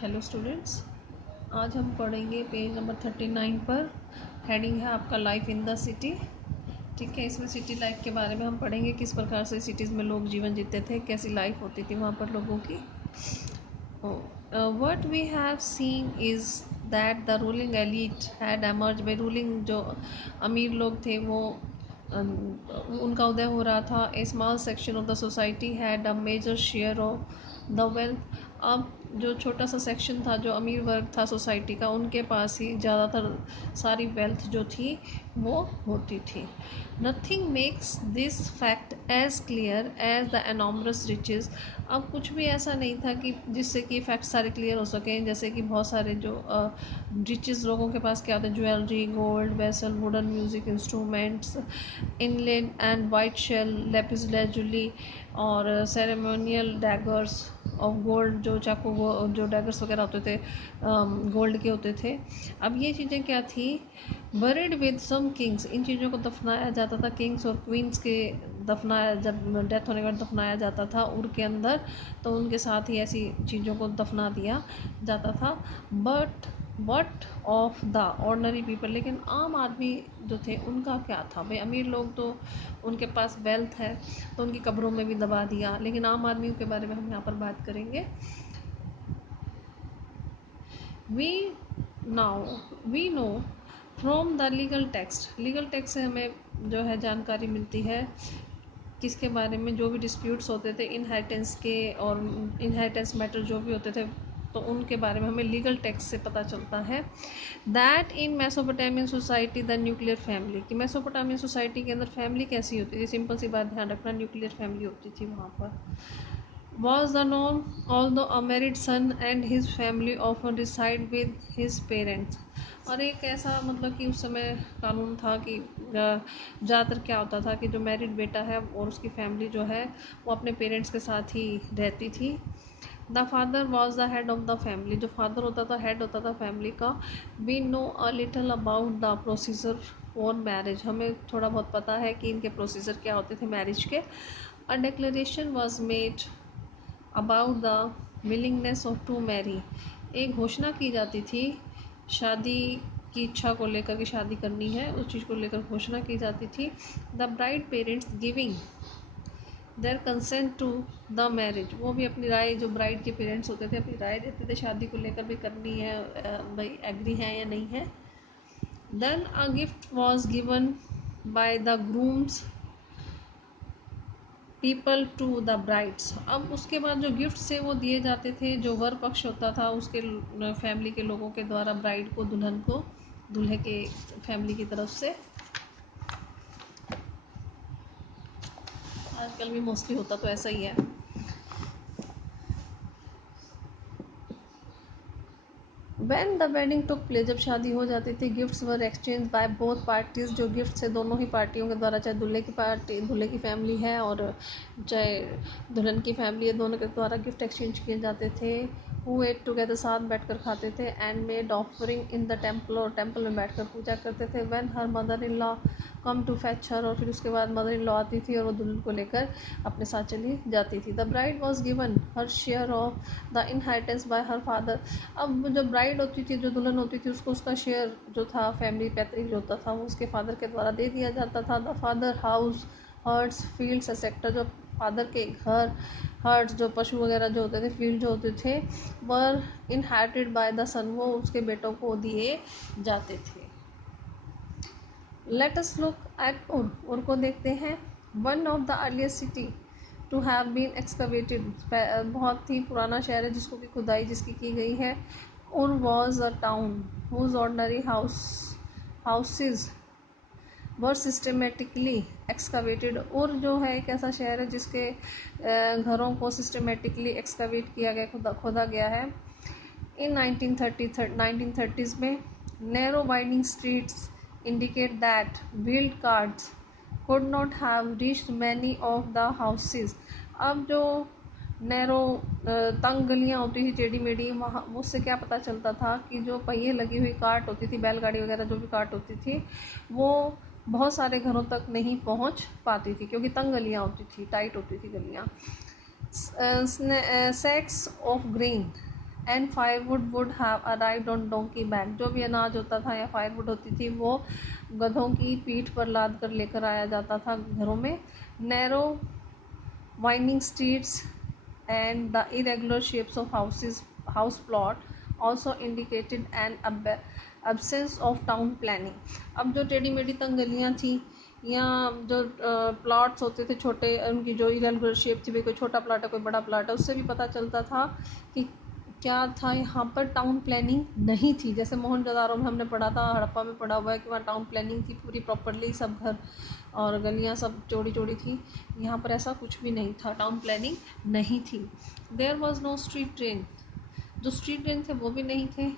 Hello students, आज हम पढ़ेंगे पेज नंबर 39 पर। हेडिंग है आपका लाइफ इन द सिटी। ठीक है, इसमें सिटी लाइफ के बारे में हम पढ़ेंगे, किस प्रकार से सिटीज़ में लोग जीवन जीते थे, कैसी लाइफ होती थी वहाँ पर लोगों की। what we have seen is that the ruling elite had emerged by ruling जो अमीर लोग थे वो उनका उदय हो रहा था। A small section of the society had a major share of the wealth. अब जो छोटा सा सेक्शन था, जो अमीर वर्ग था सोसाइटी का, उनके पास ही ज़्यादातर सारी वेल्थ जो थी वो होती थी। Nothing makes this fact as clear as the enormous riches. अब कुछ भी ऐसा नहीं था कि जिससे कि फैक्ट सारे क्लियर हो सकें, जैसे कि बहुत सारे जो रिचेज़ लोगों के पास क्या होते हैं, jewellery, gold, vessel, wooden music instruments, inlaid and white shell, lapis lazuli और सेरेमोनियल डैगर्स ऑफ गोल्ड, जो चाकू जो डैगर्स वगैरह होते थे गोल्ड के होते थे। अब ये चीज़ें क्या थी, बरिड विद सम किंग्स, इन चीज़ों को दफनाया जाता था किंग्स और क्वींस के, दफनाया जब डेथ होने के बाद दफनाया जाता था उर के अंदर, तो उनके साथ ही ऐसी चीज़ों को दफना दिया जाता था। But what of the ordinary people, लेकिन आम आदमी जो थे उनका क्या था। भाई अमीर लोग तो उनके पास वेल्थ है तो उनकी कब्रों में भी दबा दिया, लेकिन आम आदमियों के बारे में हम यहाँ पर बात करेंगे। We know from the legal text से हमें जो है जानकारी मिलती है किसके बारे में, जो भी डिस्प्यूट्स होते थे इनहेरिटेंस के और इनहेरिटेंस मैटर जो भी होते थे, तो उनके बारे में हमें लीगल टेक्स्ट से पता चलता है। That in Mesopotamian society the nuclear family, कि मेसोपोटामियन सोसाइटी के अंदर फैमिली कैसी होती थी, सिंपल सी बात ध्यान रखना, न्यूक्लियर फैमिली होती थी वहाँ पर। was the norm, although a married son and his family often reside with his parents। और एक ऐसा मतलब कि उस समय कानून था कि ज़्यादातर क्या होता था कि जो मैरिड बेटा है और उसकी फैमिली जो है वो अपने पेरेंट्स के साथ ही रहती थी। The father was the head of the family, जो फादर होता था हेड होता था फैमिली का। We know a little about the procedure for marriage, हमें थोड़ा बहुत पता है कि इनके प्रोसीजर क्या होते थे मैरिज के। A declaration was made about the willingness of to marry, एक घोषणा की जाती थी शादी की इच्छा को लेकर, कि शादी करनी है, उस चीज़ को लेकर घोषणा की जाती थी। The bride parents giving their consent to the marriage, वो भी अपनी राय, जो ब्राइड के पेरेंट्स होते थे अपनी राय देते थे शादी को लेकर भी करनी है, भाई एग्री है या नहीं है। Then a gift was given by the groom's people to the brides, अब उसके बाद जो गिफ्ट थे वो दिए जाते थे, जो वर पक्ष होता था उसके फैमिली के लोगों के द्वारा ब्राइड को, दुल्हन को, दूल्हे के फैमिली की तरफ से। आजकल भी मोस्टली होता तो ऐसा ही है। When the wedding took place, जब शादी हो जाती थी, gifts were exchange by both parties, जो गिफ्ट है दोनों ही पार्टियों के द्वारा, चाहे दूल्हे की पार्टी, दूल्हे की फैमिली है और चाहे दुल्हन की फैमिली है, दोनों के द्वारा गिफ्ट एक्सचेंज किए जाते थे। हु एट टुगेदर, साथ बैठकर खाते थे। And made offering in the temple, और टेम्पल में बैठकर पूजा करते थे। When her mother in law come to fetch her, और फिर उसके बाद मदर इन लॉ आती थी और वो दुल्हन को लेकर अपने साथ चली जाती थी। The bride was given her share of the inheritance bye her father, अब जो ब्राइड होती थी, जो दुल्हन होती थी, उसको उसका शेयर जो था फैमिली पैतृक जो होता था वो उसके फादर के द्वारा दे दिया जाता था। The father house, herds, fields etcetera, जो फादर के घर, हर्ट्स जो पशु वगैरह जो होते थे, फील्ड जो होते थे, वर इनहेरिटेड बाय द सन, वो उसके बेटों को दिए जाते थे। लेट अस लुक एट उर को देखते हैं। One of the earliest city to have been excavated, बहुत ही पुराना शहर है जिसको की खुदाई जिसकी की गई है। Ur was a town whose ordinary houses were systematically excavated. Ur जो है एक ऐसा शहर है जिसके घरों को सिस्टमेटिकली एक्सकवेट किया गया, खोदा गया है। इन 1930s में narrow winding streets indicate that wheeled carts could not have reached many of the houses। अब जो नैरो तंग गलियाँ होती थी, टेढ़ी मेढ़ी, वहाँ उससे क्या पता चलता था कि जो पहिए लगी हुई कार्ट होती थी, बैलगाड़ी वगैरह जो भी कार्ट होती थी, वो बहुत सारे घरों तक नहीं पहुँच पाती थी क्योंकि तंग गलियाँ होती थी, टाइट होती थी गलियाँ। Sacks of grain and firewood would have arrived on donkey back, जो भी अनाज होता था या फायरवुड होती थी वो गधों की पीठ पर लाद कर लेकर आया जाता था घरों में. Narrow winding streets and the irregular shapes of house plot also indicated an absence of town planning. अब जो टेढ़ी मेढ़ी तंग गलियाँ थी या जो प्लॉट्स होते थे छोटे, उनकी जो इरेगुलर शेप थी, भाई कोई छोटा प्लाट है कोई बड़ा प्लाट है, उससे भी पता चलता था कि क्या था, यहाँ पर टाउन प्लानिंग नहीं थी. जैसे मोहनजोदारो में हमने पढ़ा था, हड़प्पा में पढ़ा हुआ है कि वहाँ टाउन प्लानिंग थी पूरी प्रॉपरली, सब घर और गलियाँ सब चौड़ी चौड़ी थी. यहाँ पर ऐसा कुछ भी नहीं था, टाउन प्लानिंग नहीं थी. There was no street train, जो स्ट्रीट ट्रेन थे वो भी नहीं थे.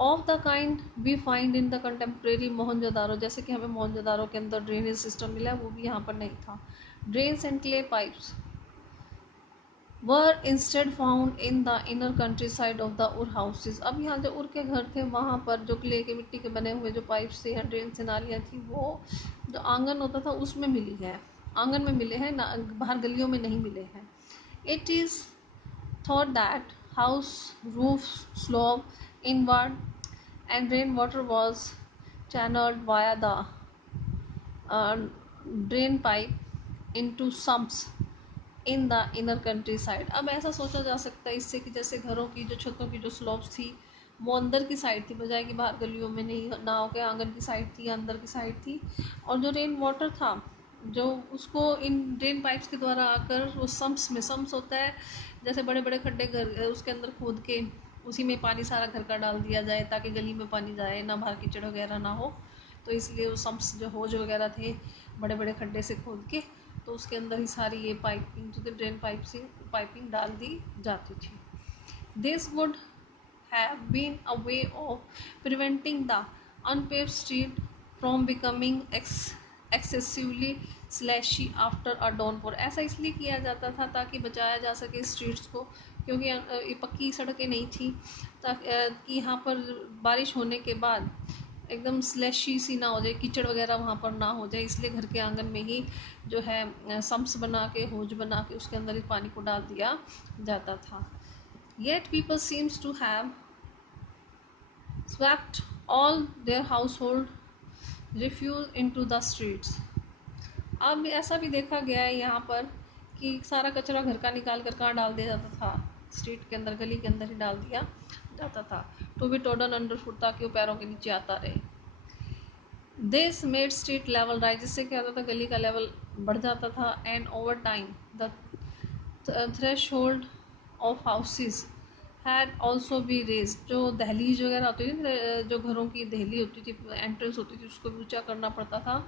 Of the kind we find in the contemporary Mohenjo-daro, जैसे कि हमें मोहनजोदारो के अंदर ड्रेनेज सिस्टम मिला, वो भी यहाँ पर नहीं था. Drains and clay pipes were instead found in the inner countryside of the ur houses. अब यहाँ जो उर के घर थे वहाँ पर जो क्ले के मिट्टी के बने हुए जो पाइप्स थे या ड्रेन से नालियाँ थी, वो जो आंगन होता था उसमें मिली है, आंगन में मिले हैं, बाहर गलियों में नहीं मिले हैं. It is thought that house roof slope inward and rain water was channeled via the drain pipe into sumps in the inner country side. अब ऐसा सोचा जा सकता है इससे कि जैसे घरों की जो छतों की जो स्लोप्स थी वो अंदर की साइड थी, बजाय कि बाहर गलियों में नहीं ना होकर आंगन की साइड थी या अंदर की साइड थी. और जो रेन वाटर था जो उसको इन ड्रेन पाइप्स के द्वारा आकर वो सम्प्स में, सम्प्स होता है जैसे बड़े बड़े खड्डे घर उसके अंदर खोद के उसी में पानी सारा घर का डाल दिया जाए ताकि गली में पानी जाए ना, बाहर कीचड़ वगैरह ना हो. तो इसलिए वो सम्प्स जो होज वगैरह थे बड़े बड़े खड्डे से खोद के तो उसके अंदर ही सारी ये पाइपिंग जो ड्रेन पाइपिंग डाल दी जाती थी. This would have been a way of preventing the unpaved street from becoming excessively slushy after a downpour. ऐसा इसलिए किया जाता था ताकि बचाया जा सके स्ट्रीट्स को, क्योंकि ये पक्की सड़कें नहीं थी, ताकि यहाँ पर बारिश होने के बाद एकदम स्लैशी सी ना हो जाए, कीचड़ वगैरह वहाँ पर ना हो जाए, इसलिए घर के आंगन में ही जो है सम्प्स बना के, होज बना के उसके अंदर ही पानी को डाल दिया जाता था. Yet people seems to have swept all their household refuse into the streets. अब ऐसा भी देखा गया है यहाँ पर कि सारा कचरा घर का निकाल कर कहाँ डाल दिया जाता था, स्ट्रीट के अंदर, गली के अंदर ही डाल दिया जाता था. टू बी टोडन अंडर फुट, ताकि वो पैरों के नीचे आता रहे. This made street level rise, जिससे क्या होता था गली का लेवल बढ़ जाता था. And over time the threshold of houses had also be raise, जो दहलीज वगैरह होती थी, जो घरों की दहली होती थी, एंट्रेंस होती थी, उसको भी ऊँचा करना पड़ता था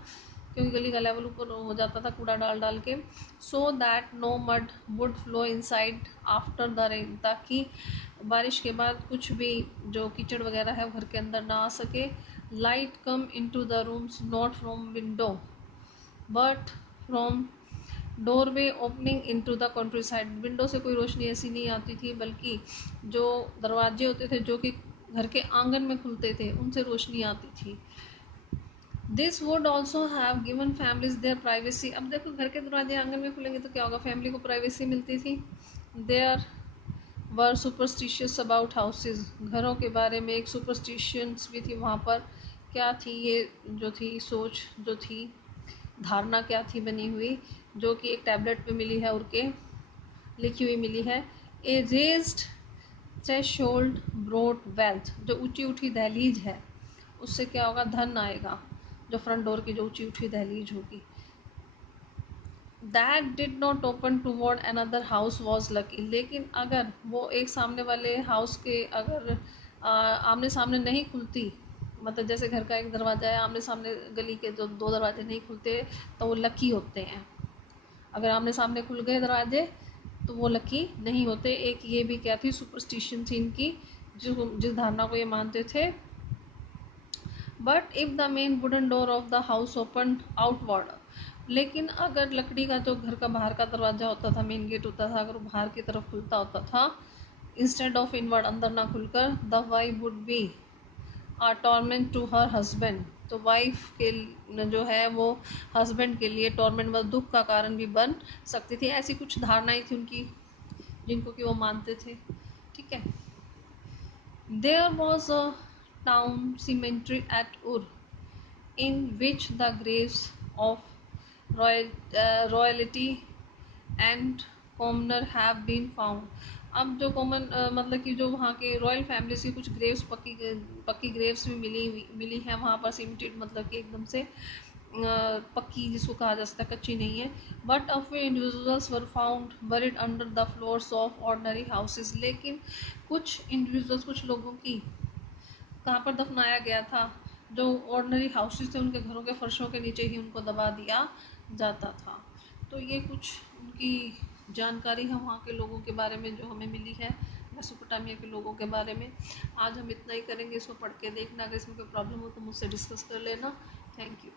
क्योंकि गली का लेवल ऊपर हो जाता था कूड़ा डाल डाल के. So that no mud would flow inside after the rain, ताकि बारिश के बाद कुछ भी जो कीचड़ वगैरह है वो घर के अंदर ना आ सके. Light come into the rooms not from window but from doorway opening into the country side. Window से कोई रोशनी ऐसी नहीं आती थी, बल्कि जो दरवाजे होते थे जो कि घर के आंगन में खुलते थे उनसे रोशनी आती थी. This would also have given families their privacy. अब देखो घर के दरवाजे आंगन में खुलेंगे तो क्या होगा, फैमिली को प्राइवेसी मिलती थी. There were superstitious about houses, घरों के बारे में एक सुपरस्टिशंस भी थी वहाँ पर. क्या थी ये जो थी सोच, जो थी धारणा क्या थी बनी हुई, जो कि एक टैबलेट पे मिली है, उनके लिखी हुई मिली है. ए रेज्ड थ्रेशोल्ड ब्रोड वेल्थ, जो ऊंची उठी दहलीज है उससे क्या होगा, धन आएगा. जो फ्रंट डोर की जो ऊंची उठी दहलीज होगी. That did not open toward another house was lucky, लेकिन अगर वो एक सामने वाले हाउस के अगर आमने सामने नहीं खुलती, मतलब जैसे घर का एक दरवाज़ा है, आमने सामने गली के जो दो दरवाजे नहीं खुलते तो वो लकी होते हैं. अगर आमने सामने खुल गए दरवाजे तो वो लकी नहीं होते. एक ये भी क्या थी, सुपरस्टिशन थी इनकी, जिस धारणा को ये मानते थे. But if the main wooden door of the house open outward, लेकिन अगर लकड़ी का जो घर का बाहर का दरवाज़ा होता था, मेन गेट होता था, अगर वो बाहर की तरफ खुलता होता था इंस्टेड ऑफ इनवर्ड, अंदर ना खुलकर, the wife would be a torment to her husband, तो वाइफ के जो है वो हस्बैंड के लिए टॉर्मेंट व दुख का कारण भी बन सकती थी. ऐसी कुछ धारणाएं थी उनकी जिनको कि वो मानते थे. ठीक है, There was a town cemetery at Ur in which the graves of royalty and commoner have been found. अब जो कॉमन मतलब कि जो वहाँ के रॉयल फैमिलीज की कुछ ग्रेव्स पक्की ग्रेव्स भी मिली है वहाँ पर, सिमिटेड मतलब कि एकदम से पक्की जिसको कहा जा सकता है, कच्ची नहीं है। But a few individuals were found buried under the floors of ordinary houses. लेकिन कुछ इंडिविजुअल्स, कुछ लोगों की कहाँ पर दफनाया गया था, जो ऑर्डनरी हाउसेस थे उनके घरों के फर्शों के नीचे ही उनको दबा दिया जाता था। तो ये कुछ उनकी जानकारी है वहाँ के लोगों के बारे में जो हमें मिली है, मेसोपोटामिया के लोगों के बारे में। आज हम इतना ही करेंगे, इसको पढ़ के देखना, अगर इसमें कोई प्रॉब्लम हो तो मुझसे डिस्कस कर लेना। Thank you.